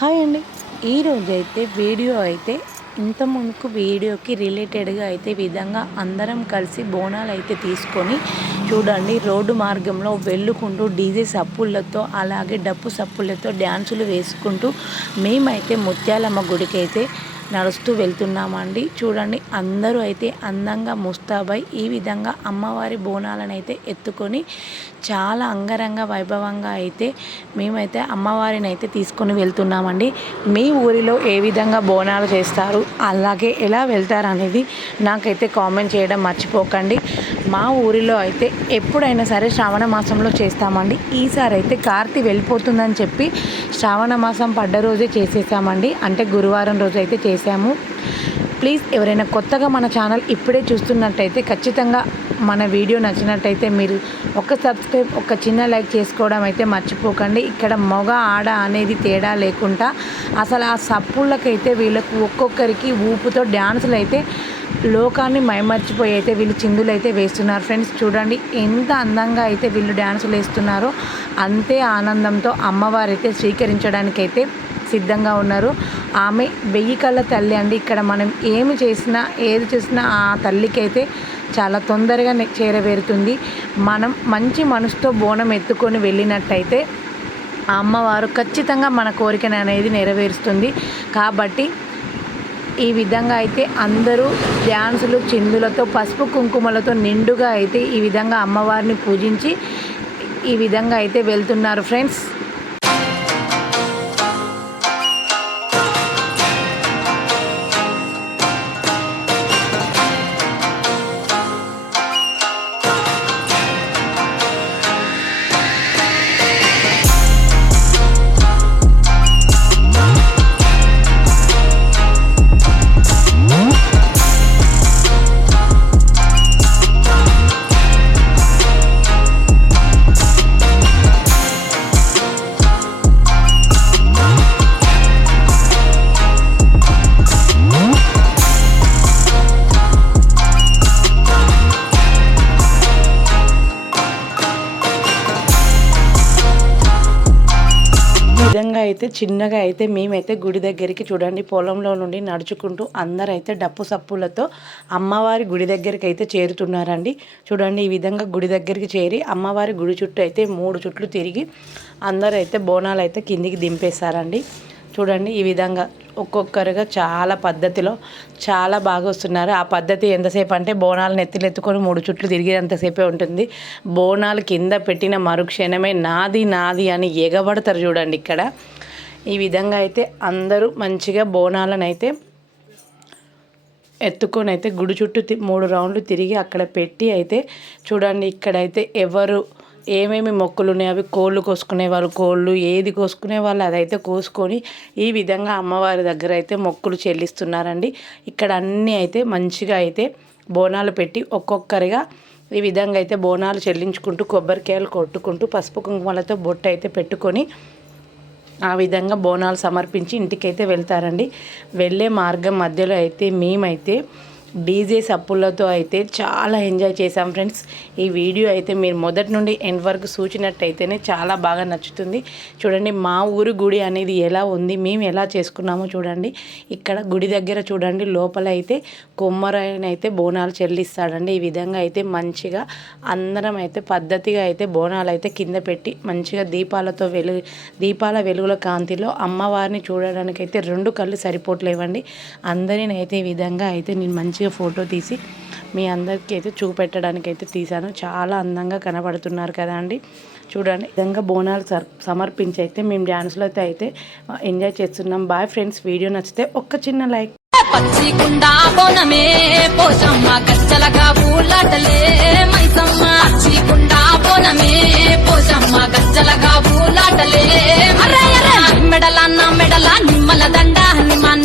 Hi అండి. ఈరోజైతే video అయితే ఇంతకుముందుకు వీడియోకి రిలేటెడ్గా అయితే విధంగా అందరం కలిసి బోనాలు అయితే తీసుకొని చూడండి రోడ్డు మార్గంలో వెళ్ళుకుంటూ డీజే సప్పులతో అలాగే డప్పు సప్పులతో డ్యాన్సులు వేసుకుంటూ మేమైతే ముత్యాలమ్మ గుడికి అయితే నడుస్తూ వెళ్తున్నామండి. చూడండి అందరూ అయితే అందంగా ముస్తాబై ఈ విధంగా అమ్మవారి బోనాలను అయితే ఎత్తుకొని చాలా అంగరంగ వైభవంగా అయితే మేమైతే అమ్మవారిని అయితే తీసుకొని వెళ్తున్నామండి. మీ ఊరిలో ఏ విధంగా బోనాలు చేస్తారు అలాగే ఎలా వెళ్తారు అనేది నాకైతే కామెంట్ చేయడం మర్చిపోకండి. మా ఊరిలో అయితే ఎప్పుడైనా సరే శ్రావణ మాసంలో చేస్తామండి. ఈసారి అయితే కార్తీ వెళ్ళిపోతుందని చెప్పి శ్రావణ మాసం పడ్డ రోజే చేసేసామండి. అంటే గురువారం రోజు అయితే చేసాము. ప్లీజ్ ఎవరైనా కొత్తగా మన ఛానల్ ఇప్పుడే చూస్తున్నట్టయితే ఖచ్చితంగా మన వీడియో నచ్చినట్టయితే మీరు ఒక సబ్స్క్రైబ్ ఒక చిన్న లైక్ చేసుకోవడం అయితే మర్చిపోకండి. ఇక్కడ మగ ఆడ అనేది తేడా లేకుండా అసలు ఆ సప్పుళ్ళకైతే వీళ్ళకు ఒక్కొక్కరికి ఊపుతో డ్యాన్సులు అయితే లోకాన్ని మైమర్చిపోయి అయితే వీళ్ళు చిందులు అయితే వేస్తున్నారు. ఫ్రెండ్స్ చూడండి ఎంత అందంగా అయితే వీళ్ళు డ్యాన్సులు వేస్తున్నారో అంతే ఆనందంతో అమ్మవారు అయితే స్వీకరించడానికైతే సిద్ధంగా ఉన్నారు. ఆమె 1000 కళ్ళ తల్లి అండి. ఇక్కడ మనం ఏమి చేసినా ఏది చేసినా ఆ తల్లికి అయితే చాలా తొందరగా చేరవేరుతుంది. మనం మంచి మనసుతో బోనం ఎత్తుకొని వెళ్ళినట్టయితే ఆ అమ్మవారు ఖచ్చితంగా మన కోరికను అనేది నెరవేరుస్తుంది. కాబట్టి ఈ విధంగా అయితే అందరూ డ్యాన్సులు చిందులతో పసుపు కుంకుమలతో నిండుగా అయితే ఈ విధంగా అమ్మవారిని పూజించి ఈ విధంగా అయితే వెళ్తున్నారు ఫ్రెండ్స్. విధంగా అయితే చిన్నగా అయితే మేమైతే గుడి దగ్గరికి చూడండి పొలంలో నుండి నడుచుకుంటూ అందరైతే డప్పు సప్పులతో అమ్మవారి గుడి దగ్గరికి అయితే చేరుతున్నారండి. చూడండి ఈ విధంగా గుడి దగ్గరికి చేరి అమ్మవారి గుడి చుట్టూ అయితే 3 చుట్లు తిరిగి అందరైతే బోనాలు అయితే కిందికి దింపేశారండి. చూడండి ఈ విధంగా ఒక్కొక్కరుగా చాలా పద్ధతిలో చాలా బాగా వస్తున్నారు. ఆ పద్ధతి ఎంతసేపు అంటే బోనాలను ఎత్తుకొని 3 చుట్లు తిరిగేంతసేపే ఉంటుంది. బోనాలు కింద పెట్టిన మరుక్షణమే నాది నాది అని ఎగబడతారు చూడండి. ఇక్కడ ఈ విధంగా అయితే అందరూ మంచిగా బోనాలను అయితే ఎత్తుకొని అయితే గుడి చుట్టూ 3 రౌండ్లు తిరిగి అక్కడ పెట్టి అయితే చూడండి ఇక్కడైతే ఎవరు ఏమేమి మొక్కులు ఉన్నాయి అవి కోళ్ళు కోసుకునే వాళ్ళు కోళ్ళు ఏది కోసుకునే వాళ్ళు అదైతే కోసుకొని ఈ విధంగా అమ్మవారి దగ్గర అయితే మొక్కులు చెల్లిస్తున్నారండి. ఇక్కడ అన్నీ అయితే మంచిగా అయితే బోనాలు పెట్టి ఒక్కొక్కరిగా ఈ విధంగా అయితే బోనాలు చెల్లించుకుంటూ కొబ్బరికాయలు కొట్టుకుంటూ పసుపు కుంకుమలతో బొట్టు అయితే పెట్టుకొని ఆ విధంగా బోనాలు సమర్పించి ఇంటికైతే వెళ్తారండి. వెళ్ళే మార్గం మధ్యలో అయితే మేమైతే డీజే సప్పులతో అయితే చాలా ఎంజాయ్ చేసాం ఫ్రెండ్స్. ఈ వీడియో అయితే మీరు మొదటి నుండి ఎండ్ వరకు చూసినట్టయితేనే చాలా బాగా నచ్చుతుంది. చూడండి మా ఊరు గుడి అనేది ఎలా ఉంది మేము ఎలా చేసుకున్నామో చూడండి. ఇక్కడ గుడి దగ్గర చూడండి లోపల అయితే కొమ్మరాయన అయితే బోనాలు చెల్లిస్తాడండి. ఈ విధంగా అయితే మంచిగా అందరం అయితే పద్ధతిగా అయితే బోనాలు అయితే కింద పెట్టి మంచిగా దీపాల వెలుగుల కాంతిలో అమ్మవారిని చూడడానికి అయితే 2 కళ్ళు సరిపోట్లేవండి. అందరిని అయితే ఈ విధంగా అయితే నేను మంచిగా ఫోటో తీసి మీ అందరికీ అయితే చూపెట్టడానికి అయితే తీశాను. చాలా అందంగా కనబడుతున్నారు కదా అండి. చూడండి విధంగా బోనాలు సమర్పించి అయితే మేము డ్యాన్స్లో అయితే ఎంజాయ్ చేస్తున్నాం. Bye friends. వీడియో నచ్చితే ఒక్క చిన్న లైక్. పచ్చికుండా బోనమే పోషమ్మ గచ్చలగా పూలాటలే మైసమ్మ పచ్చికుండా బోనమే పోషమ్మ గచ్చలగా పూలాటలే మెడలన్న మెడల నిమ్మల దండ నిమ్మల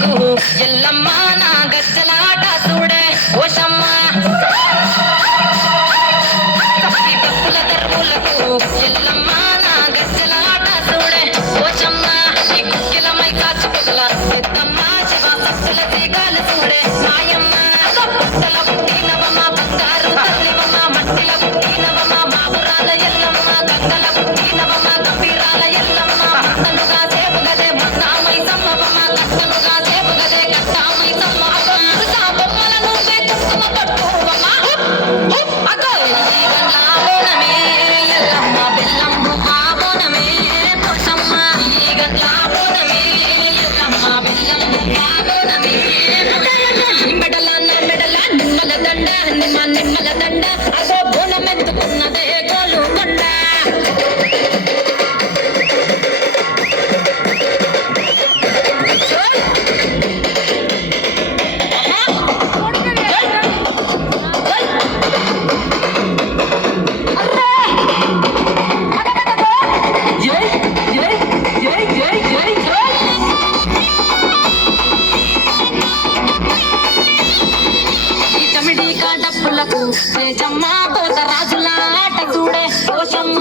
దరువులకు ఎల్లమ్మ నా గచ్చలాట చూడే ఓషమ్మ డప్పుల దరువులకు ఎల్లమ్మ నా గచ్చలాట చూడే ఓషమ్మ ఈ కుక్కిలమై కాచి పొగల పెద్దమ్మ శివ సత్తుల తీగాలు చూడే మాయమ్మ పుట్టల పుట్టినవమ్మ బంగారు తల్లివమ్మ మట్టిల పుట్టినవమ్మ బాబురాల ఎల్లమ్మ గంగల పుట్టినవమ్మ గంభీరాల ఎల్లమ్మ మత్తనుగా సేపుగదే మత్తామై సమ్మవమ్మ కట్టనుగా సేపుగదే కట్టామై సమ్మవమ్మ బొమ్మల నుండి కుంకుమ పట్టువమ్మ అగో ఈ గంగా బోనమే ఎల్లమ్మ బెల్లంబు ఆ బోనమే పోషమ్మ ఈ గంగా బోనమే ఎల్లమ్మ బెల్లంబు ఆ బోనమే మెడల నిమ్మల దండ నిమ్మల దండ అగో బోనం ఎత్తుకున్నదే గోలు కొండ ఈ చమిడిక డప్పులకు తేజమ్మ పోత రాజుల ఆట చూడే పోషమ్మ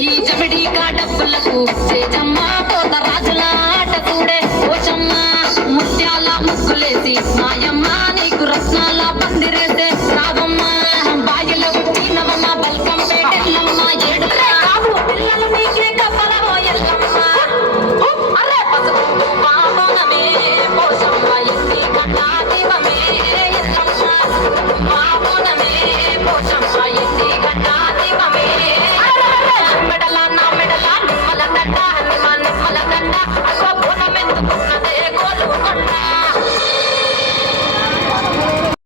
ఈ చమిడిక డప్పులకు తేజమ్మ పోత రాజుల ఆట చూడే పోషమ్మ ముత్యాల ముగ్గులేసి మాయమ్మ నీకు రత్నాల పందిరేసే రావమ్మ బాయిల పుట్టినవమ్మ బల్కం పేటెల్లమ్మ ఏడు కావు పిల్లలు నీకే కప్పలవో ఎల్లమ్మ అరే పసుపు బాబోనమే పోషమ్మ ఎన్ని గంటా దీపమే ఎల్లమ్మ బాబోనమే పోషమ్మ ఎన్ని గంటా